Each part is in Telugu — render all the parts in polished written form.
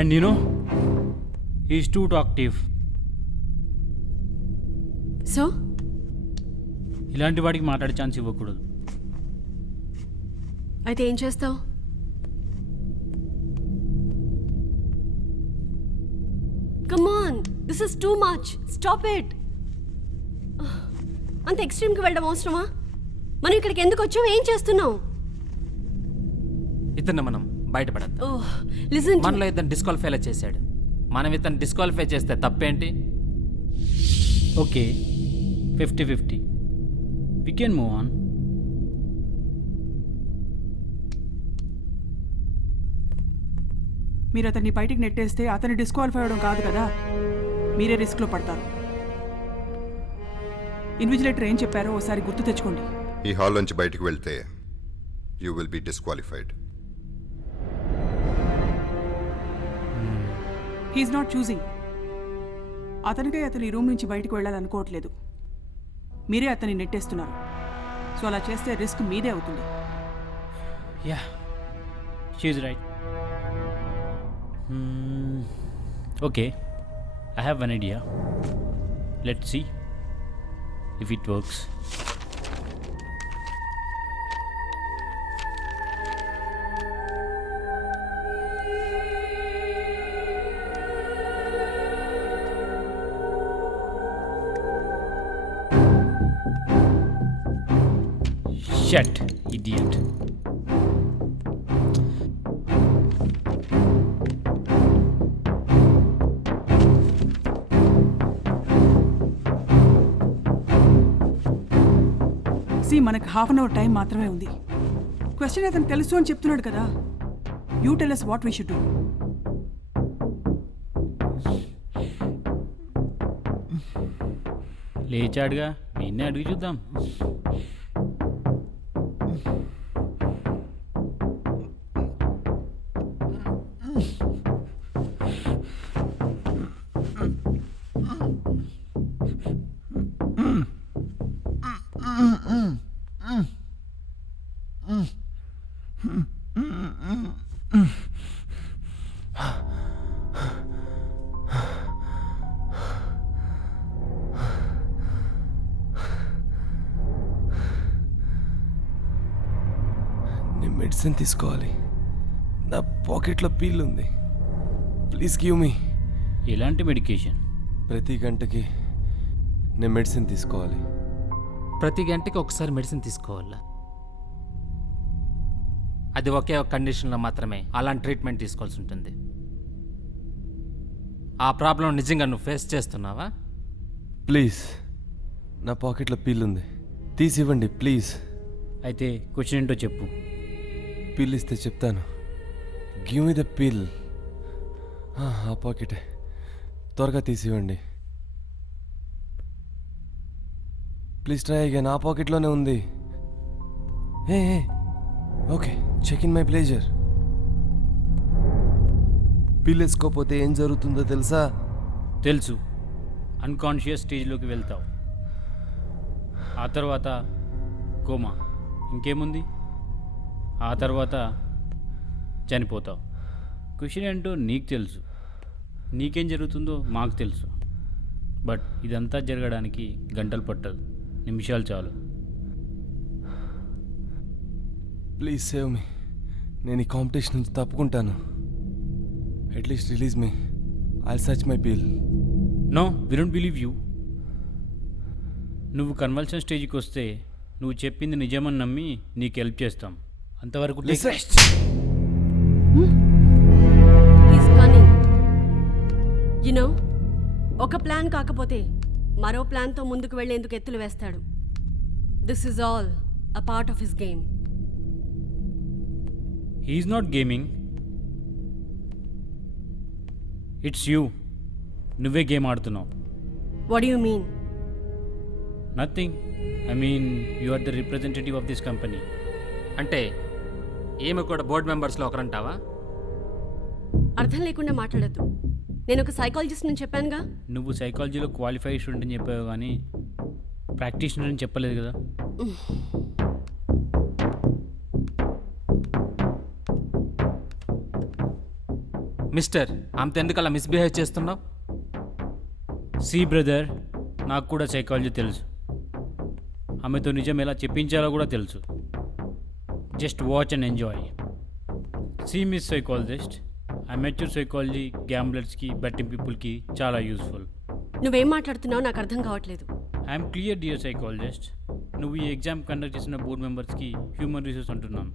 And he's too talkative. So ఇలాంటి వాడికి మాట్లాడే ఛాన్స్ ఇవ్వకూడదు. అయితే ఏం చేస్తావు? Come on, this is too much. Stop it. అంత ఎక్స్ట్రీమ్కి వెళ్ళడం అవసరమా? మనం ఇక్కడికి ఎందుకు వచ్చావు? ఏం చేస్తున్నావు? ఇతన్ని మనం బయటపడద్దు. ఓహ్, లిసన్. మనలో ఇతను డిస్క్వాలిఫై చేశాడు. మనం ఇతను డిస్క్వాలిఫై చేస్తే తప్పేంటి? Okay, 50-50. We can move on. మీరు అతన్ని బయటికి నెట్టేస్తే అతన్ని డిస్క్వాలిఫై అవ్వడం కాదు కదా, మీరే రిస్క్లో పడతారు. ఇన్విజిలేటర్ ఏం చెప్పారో ఒకసారి గుర్తు తెచ్చుకోండి. ఈ హాల్ నుంచి బయటికి వెళ్తే you will be disqualified. He's not choosing. అతనికే అతను ఈ రూమ్ నుంచి బయటకు వెళ్ళాలనుకోవట్లేదు. మీరే అతన్ని నెట్టేస్తున్నారు. సో అలా చేస్తే రిస్క్ మీదే అవుతుంది. Yeah, she's right. Okay, I have an idea. Let's see if it works. Shut, idiot. మనకు హాఫ్ అన్ అవర్ టైం మాత్రమే ఉంది. క్వశ్చన్ అతను తెలుసు అని చెప్తున్నాడు కదా. You tell us what we should do. లేచాడుగా, నిన్నే అడిగి చూద్దాం. మెడిసిన్ తీసుకోవాలి. నా పాకెట్లో పీల్ ఉంది. Please give me. ఎలాంటి మెడికేషన్? ప్రతి గంటకి నేను మెడిసిన్ తీసుకోవాలి. ప్రతి గంటకి ఒకసారి మెడిసిన్ తీసుకోవాలా? అది ఒకే ఒక కండిషన్లో మాత్రమే అలాంటి ట్రీట్మెంట్ తీసుకోవాల్సి ఉంటుంది. ఆ ప్రాబ్లం నిజంగా నువ్వు ఫేస్ చేస్తున్నావా? ప్లీజ్, నా పాకెట్లో పీల్ ఉంది, తీసి ఇవ్వండి ప్లీజ్. అయితే క్వశ్చన్ ఏంటో చెప్పు. పీల్ ఇస్తే చెప్తాను. Give me the peel. ఆ పాకెటే, త్వరగా తీసి ఇవ్వండి ప్లీజ్. Try again. ఆ పాకెట్లోనే ఉంది. ఏ okay, check in my blazer. Pill వేసుకోకపోతే ఏం జరుగుతుందో తెలుసా? తెలుసు. అన్కాన్షియస్ స్టేజ్లోకి వెళ్తావు. ఆ తర్వాత కోమా. ఇంకేముంది? ఆ తర్వాత చనిపోతావు. క్వశ్చన్ ఏంటో నీకు తెలుసు, నీకేం జరుగుతుందో మాకు తెలుసు. బట్ ఇదంతా జరగడానికి గంటలు పట్టదు, నిమిషాలు చాలు. Please save me. నేను ఈ కాంపిటీషన్ నుంచి తప్పుకుంటాను. At least release me. I search my pill. No, we don't believe you. నువ్వు కన్వల్షన్ స్టేజ్కి వస్తే నువ్వు చెప్పింది నిజమని నమ్మి నీకు హెల్ప్ చేస్తాం. అంతవరకు హీస్ కన్నింగ్. యునో, ఒక ప్లాన్ కాకపోతే మరో ప్లాన్తో ముందుకు వెళ్లేందుకు ఎత్తులు వేస్తాడు. This is all a part of his game. He's not gaming, it's you. నువ్వే గేమ్ ఆడుతున్నావు. What you mean? Nothing. I mean you are the representative of this company. అంటే ఈమె కూడా బోర్డు మెంబర్స్లో ఒకరంటావా? అర్థం లేకుండా మాట్లాడద్దు. నేను ఒక సైకాలజిస్ట్ అని చెప్పానుగా. నువ్వు సైకాలజీలో క్వాలిఫైడ్ స్టూడెంట్ అని చెప్పావు, కానీ ప్రాక్టీషనర్ అని చెప్పలేదు కదా. మిస్టర్ అంత ఎందుకు అలా మిస్బిహేవ్ చేస్తున్నావు? సి బ్రదర్, నాకు కూడా సైకాలజీ తెలుసు. ఆమెతో నిజం ఎలా చెప్పించాలో కూడా తెలుసు. Just watch and enjoy. See miss psychologist, ఆ మెచ్యూర్ సైకాలజీ గ్యాంబ్లర్స్కి, బెట్టింగ్ పీపుల్కి చాలా యూస్ఫుల్. నువ్వేం మాట్లాడుతున్నావు నాకు అర్థం కావట్లేదు. I'm clear dear psychologist. నువ్వు ఈ ఎగ్జామ్ కండక్ట్ చేసిన బోర్డ్ మెంబర్స్కి హ్యూమన్ రిసోర్స్ అంటున్నాను.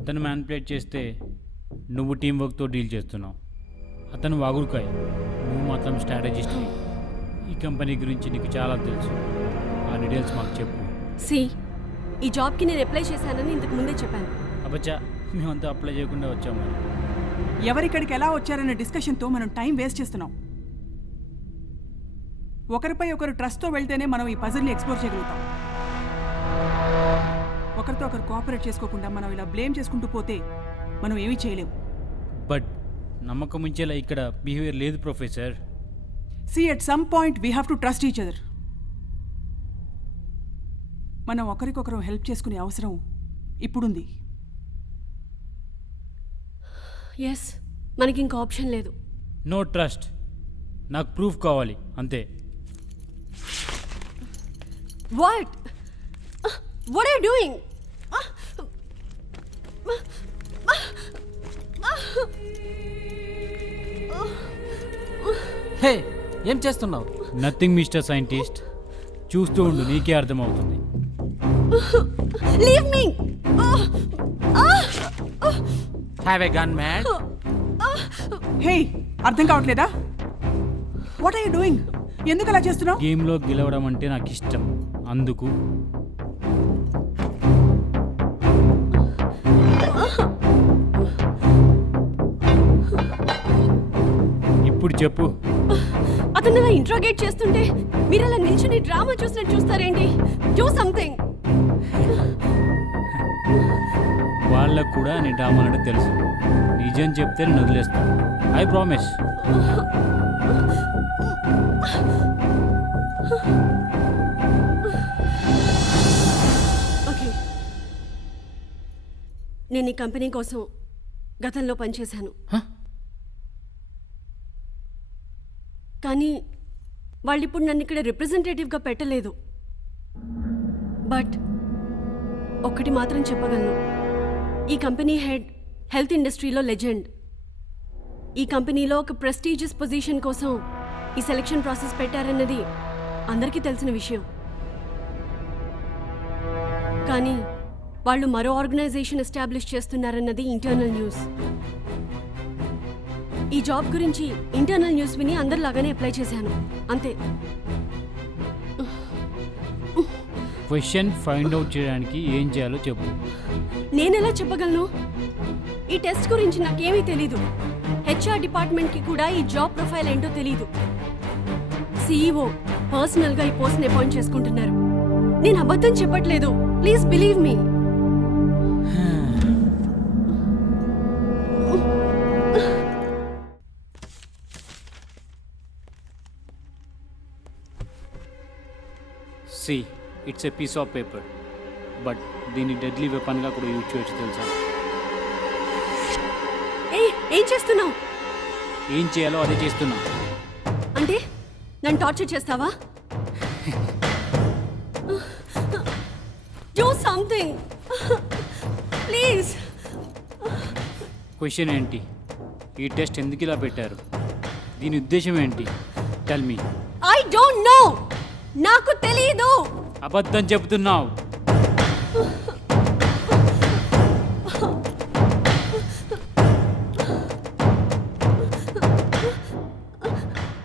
అతను మ్యానిపులేట్ చేస్తే నువ్వు టీం వర్క్తో డీల్ చేస్తున్నావు. అతను వాగుడుకాయ, నువ్వు మాత్రం స్ట్రాటజిస్ట్వి. ఈ కంపెనీ గురించి నీకు చాలా తెలుసు. ఆ డీటెయిల్స్ మాకు చెప్పు. సి, ఈ జాబ్కి నేను అప్లై చేశానని ఇంతకు ముందే చెప్పాను. అబ్బచ్చా, మేమంతా అప్లై చేయకుండా వచ్చాము. ఎవరిక్కడికి ఎలా వచ్చారన్న డిస్కషన్తో మనం టైం వేస్ట్ చేస్తున్నాం. ఒకరిపై ఒకరు ట్రస్ట్తో వెళ్తేనే మనం ఈ పజిల్ని ఎక్స్ప్లోర్ చేయగలుగుతాం. ఒకరితో ఒకరు కోఆపరేట్ చేసుకోకుండా మనం ఇలా బ్లేమ్ చేసుకుంటూ పోతే మనం ఏమీ చేయలేము. బట్ నమ్మకం ఉంచేలా ఇక్కడ బిహేవియర్ లేదు professor. See, at some point we have to trust each other. మనం ఒకరికొకరు హెల్ప్ చేసుకునే అవసరం ఇప్పుడుంది. ఎస్, మనకి ఇంకా ఆప్షన్ లేదు. నో ట్రస్ట్, నాకు ప్రూఫ్ కావాలి అంతే. What are you doing? Hey, ఏం చేస్తున్నావు? Nothing mister scientist. చూస్తూ ఉండు, నీకే అర్థమవుతుంది. Leave me. Have a gun man. Hey, అర్థం కావట్లేదా? What are you doing? ఎందుకు అలా చేస్తున్నావు? గేమ్లో గెలవడం అంటే నాకు ఇష్టం, అందుకు. ఇప్పుడు చెప్పు. అతను అలా ఇంట్రోగేట్ చేస్తుంటే మీరు అలా నిల్చుని డ్రామా చూసినట్టు చూస్తారేంటి? Do something. వాళ్ళకు కూడా నీ డ్రామా అంటే తెలుసు. నిజం చెప్తే నేను వదిలేస్తాను. I promise. ఓకే, నేను ఈ కంపెనీ కోసం గతంలో పనిచేశాను. కానీ వాళ్ళు ఇప్పుడు నన్ను ఇక్కడ రిప్రజెంటేటివ్గా పెట్టలేదు. బట్ ఒక్కటి మాత్రం చెప్పగలను, ఈ కంపెనీ హెడ్ హెల్త్ ఇండస్ట్రీలో లెజెండ్. ఈ కంపెనీలో ఒక ప్రెస్టీజియస్ పొజిషన్ కోసం ఈ సెలక్షన్ ప్రాసెస్ పెట్టారన్నది అందరికీ తెలిసిన విషయం. కానీ వాళ్ళు మరో ఆర్గనైజేషన్ ఎస్టాబ్లిష్ చేస్తున్నారన్నది ఇంటర్నల్ న్యూస్. ఈ జాబ్ గురించి ఇంటర్నల్ న్యూస్ విని అందరిలాగానే అప్లై చేశాను, అంతే. క్వశ్చన్ ఫైండ్ అవుట్ చేయడానికి ఏం చేయాలో చెప్పు. నేనెలా చెప్పగలను? ఈ టెస్ట్ గురించి నాకేమీ తెలీదు. హెచ్ఆర్ డిపార్ట్మెంట్కి కూడా ఈ జాబ్ ప్రొఫైల్ ఏంటో తెలీదు. సీఈఓ పర్సనల్గా ఈ పోస్ట్ని అపాయింట్ చేసుకుంటున్నారు. నేను అబద్ధం చెప్పట్లేదు, please believe me. See, it's a piece of paper, but దీన్ని డెడ్లీ వెపన్గా కూడా యూజ్ చేయొచ్చు, తెలుసా? ఏం చేస్తున్నావు? ఏం చేయాలో అదే చేస్తున్నా. అంటే నన్ను టార్చర్ చేస్తావా? Do something please. క్వశ్చన్ ఏంటి? ఈ టెస్ట్ ఎందుకు ఇలా పెట్టారు? దీని ఉద్దేశం ఏంటి? Tell me. I don't know, నాకు తెలీదు. అబద్ధం చెబుతున్నావు.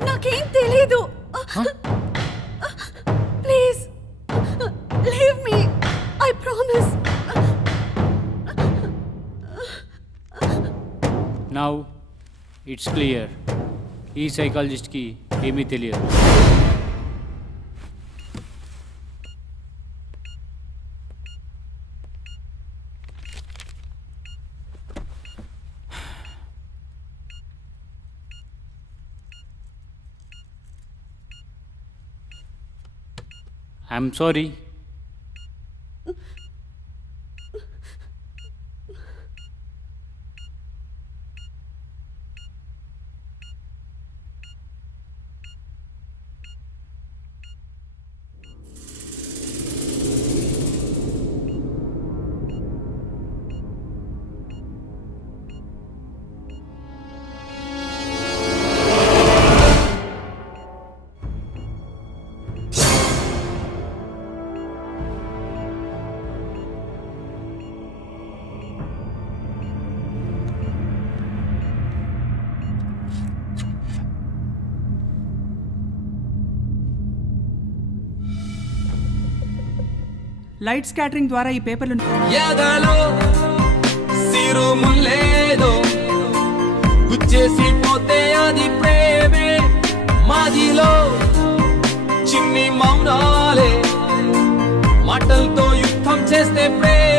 నాకేం తెలీదు. Please leave me, I promise. Now it's clear, ఈ సైకాలజిస్ట్కి ఏమీ తెలియదు. I'm sorry. లైట్ స్కాటరింగ్ ద్వారా ఈ పేపర్లను ఎదలో సిరుములేదో గుచ్చేసి పోతే అది ప్రేమే మాదిలో చిన్ని మౌనాలే మాటలతో యుద్ధం చేస్తే ప్రేమ